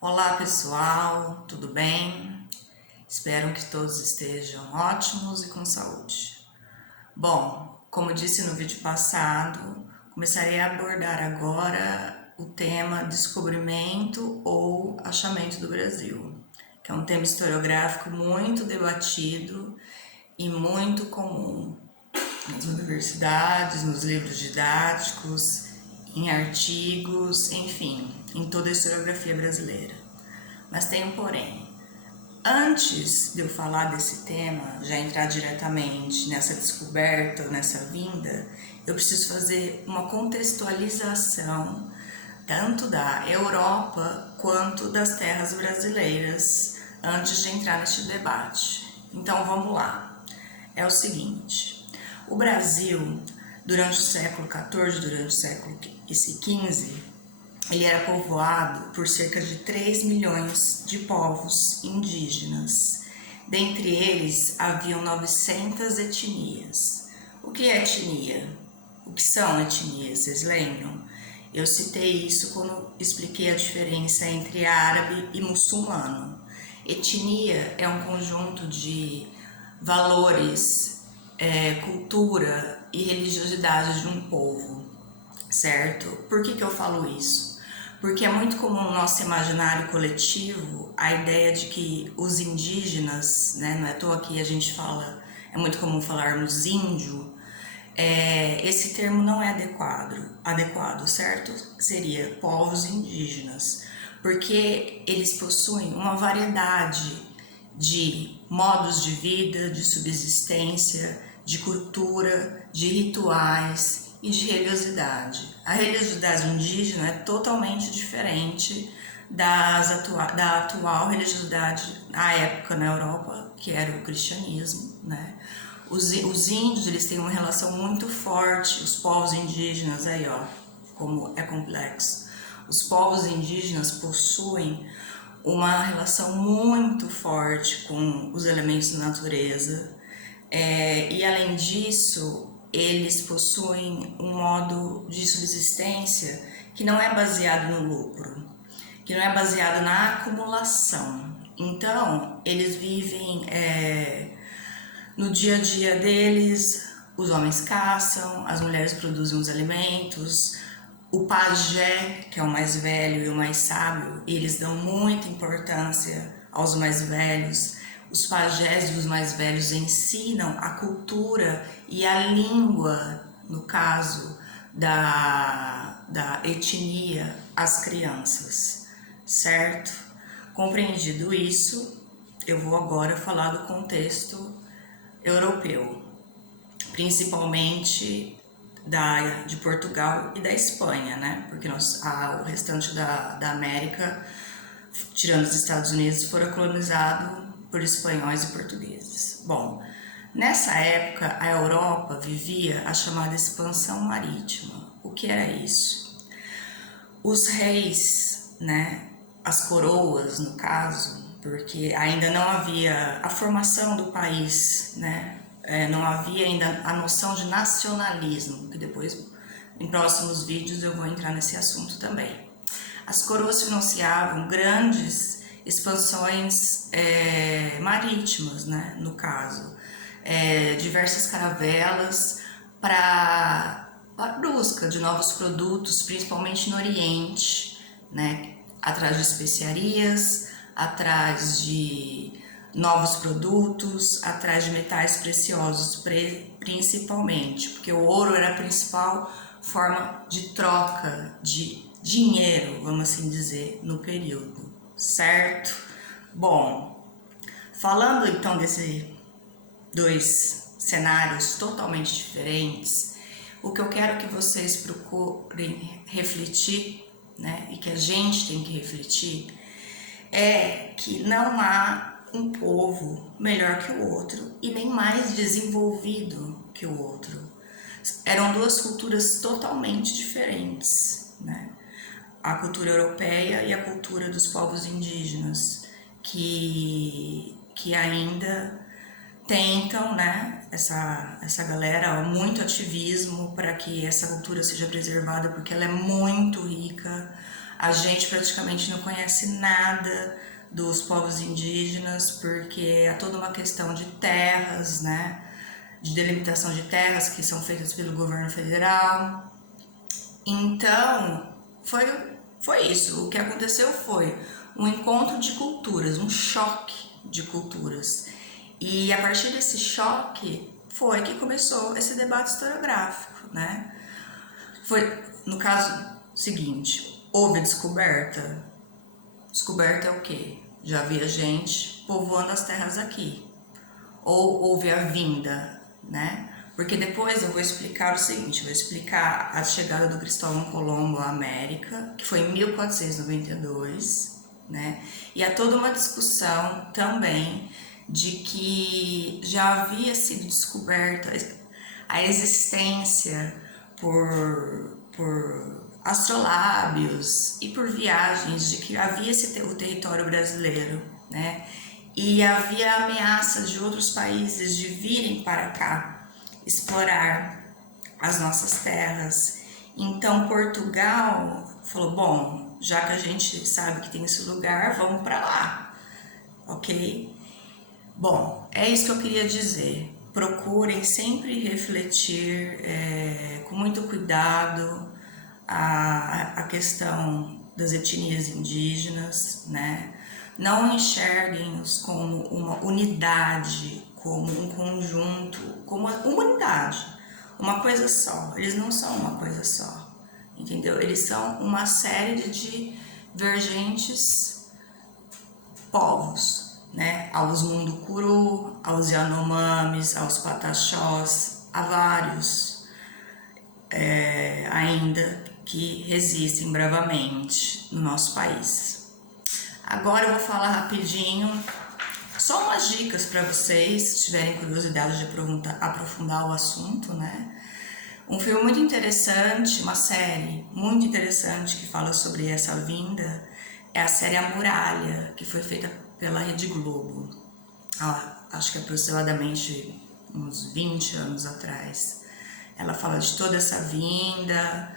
Olá pessoal, tudo bem? Espero que todos estejam ótimos e com saúde. Bom, como disse no vídeo passado, começarei a abordar agora o tema descobrimento ou achamento do Brasil, que é um tema historiográfico muito debatido e muito comum nas universidades, nos livros didáticos, em artigos, enfim, em toda a historiografia brasileira. Mas tem um porém. Antes de eu falar desse tema, já entrar diretamente nessa descoberta, nessa vinda, eu preciso fazer uma contextualização tanto da Europa quanto das terras brasileiras antes de entrar neste debate. Então vamos lá. É o seguinte: o Brasil, durante o século XIV, durante o século XV, ele era povoado por cerca de 3 milhões de povos indígenas. Dentre eles, haviam 900 etnias. O que é etnia? O que são etnias? Vocês lembram? Eu citei isso quando expliquei a diferença entre árabe e muçulmano. Etnia é um conjunto de valores, cultura e religiosidade de um povo, certo? Por que eu falo isso? Porque é muito comum no nosso imaginário coletivo a ideia de que os indígenas, né, não é à toa que a gente fala, é muito comum falarmos índio, esse termo não é adequado, certo? Seria povos indígenas, porque eles possuem uma variedade de modos de vida, de subsistência, de cultura, de rituais e de religiosidade. A religiosidade indígena é totalmente diferente da atual religiosidade na época na Europa, que era o cristianismo, né? Os índios, eles têm uma relação muito forte, os povos indígenas, aí ó, como é complexo. Os povos indígenas possuem uma relação muito forte com os elementos da natureza, e além disso, eles possuem um modo de subsistência que não é baseado no lucro, que não é baseado na acumulação. Então, eles vivem no dia a dia deles, os homens caçam, as mulheres produzem os alimentos, o pajé, que é o mais velho e o mais sábio, eles dão muita importância aos mais velhos. Os pajés e os mais velhos ensinam a cultura e a língua, no caso da etnia, às crianças, certo? Compreendido isso, eu vou agora falar do contexto europeu, principalmente de Portugal e da Espanha, né? Porque o restante da América, tirando os Estados Unidos, foram colonizados por espanhóis e portugueses. Bom, nessa época a Europa vivia a chamada expansão marítima. O que era isso? Os reis, né? As coroas, no caso, porque ainda não havia a formação do país, né? Não havia ainda a noção de nacionalismo, que depois, em próximos vídeos, eu vou entrar nesse assunto também. As coroas financiavam grandes expansões marítimas, né, no caso, diversas caravelas para a busca de novos produtos, principalmente no Oriente, né, atrás de especiarias, atrás de novos produtos, atrás de metais preciosos, principalmente, porque o ouro era a principal forma de troca de dinheiro, vamos assim dizer, no período, certo? Bom, falando então desses dois cenários totalmente diferentes, o que eu quero que vocês procurem refletir, né, e que a gente tem que refletir, é que não há um povo melhor que o outro e nem mais desenvolvido que o outro. Eram duas culturas totalmente diferentes, né? A cultura europeia e a cultura dos povos indígenas, que ainda tentam, né, essa galera, muito ativismo para que essa cultura seja preservada, porque ela é muito rica. A gente praticamente não conhece nada dos povos indígenas, porque há toda uma questão de terras, né? De delimitação de terras que são feitas pelo governo federal. Então, foi isso. O que aconteceu foi um encontro de culturas, um choque de culturas. E a partir desse choque foi que começou esse debate historiográfico, né? Foi, no caso seguinte, houve descoberta. Descoberta é o quê? Já havia gente povoando as terras aqui. Ou houve a vinda, né? Porque depois eu vou explicar o seguinte, vou explicar a chegada do Cristóvão Colombo à América, que foi em 1492, né? E há toda uma discussão também de que já havia sido descoberta a existência por astrolábios e por viagens de que havia o território brasileiro, né? E havia ameaças de outros países de virem para cá explorar as nossas terras. Então Portugal falou, bom, já que a gente sabe que tem esse lugar, vamos para lá, ok? Bom, é isso que eu queria dizer. Procurem sempre refletir com muito cuidado a questão das etnias indígenas, né? Não enxerguem-os como uma unidade, como um conjunto, como uma humanidade, uma coisa só. Eles não são uma coisa só, entendeu? Eles são uma série de divergentes povos, né? Aos Mundukuru, aos Yanomamis, aos Pataxós, há vários ainda que resistem bravamente no nosso país. Agora eu vou falar rapidinho, só umas dicas para vocês, se tiverem curiosidade de aprofundar o assunto, né? Um filme muito interessante, uma série muito interessante que fala sobre essa vinda, é a série A Muralha, que foi feita pela Rede Globo, acho que aproximadamente uns 20 anos atrás. Ela fala de toda essa vinda,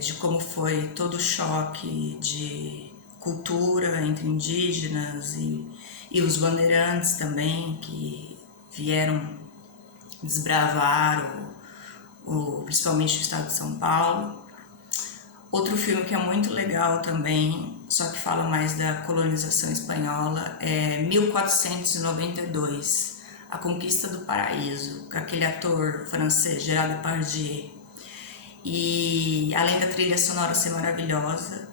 de como foi todo o choque de cultura entre indígenas e os bandeirantes também, que vieram desbravar principalmente o estado de São Paulo. Outro filme que é muito legal também, só que fala mais da colonização espanhola, é 1492, A Conquista do Paraíso, com aquele ator francês Gerard Depardieu. E além da trilha sonora ser maravilhosa,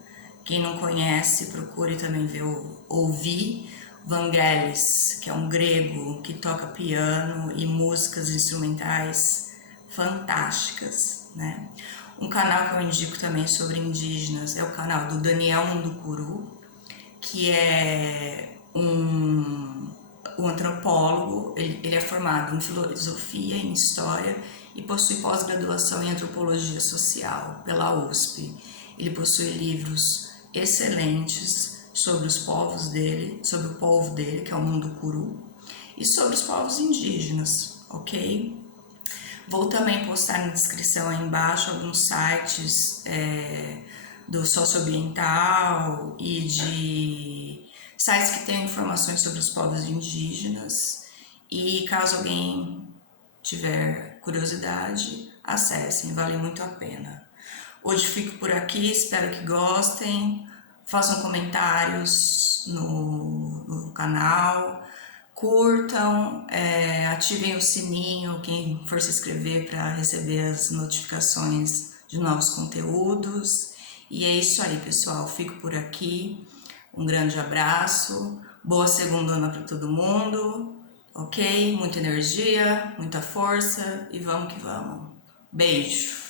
quem não conhece, procure também ouvir Vangelis, que é um grego que toca piano e músicas instrumentais fantásticas, né? Um canal que eu indico também sobre indígenas é o canal do Daniel Mundukuru, que é um antropólogo. Ele é formado em filosofia, em história e possui pós-graduação em antropologia social pela USP. Ele possui livros excelentes sobre os povos dele, sobre o povo dele, que é o Mundukuru, e sobre os povos indígenas, ok? Vou também postar na descrição aí embaixo alguns sites do socioambiental e de sites que têm informações sobre os povos indígenas. E caso alguém tiver curiosidade, acessem, vale muito a pena. Hoje fico por aqui, espero que gostem, façam comentários no canal, curtam, ativem o sininho, quem for se inscrever para receber as notificações de novos conteúdos. E é isso aí, pessoal, fico por aqui, um grande abraço, boa segundona para todo mundo, ok? Muita energia, muita força e vamos que vamos. Beijo!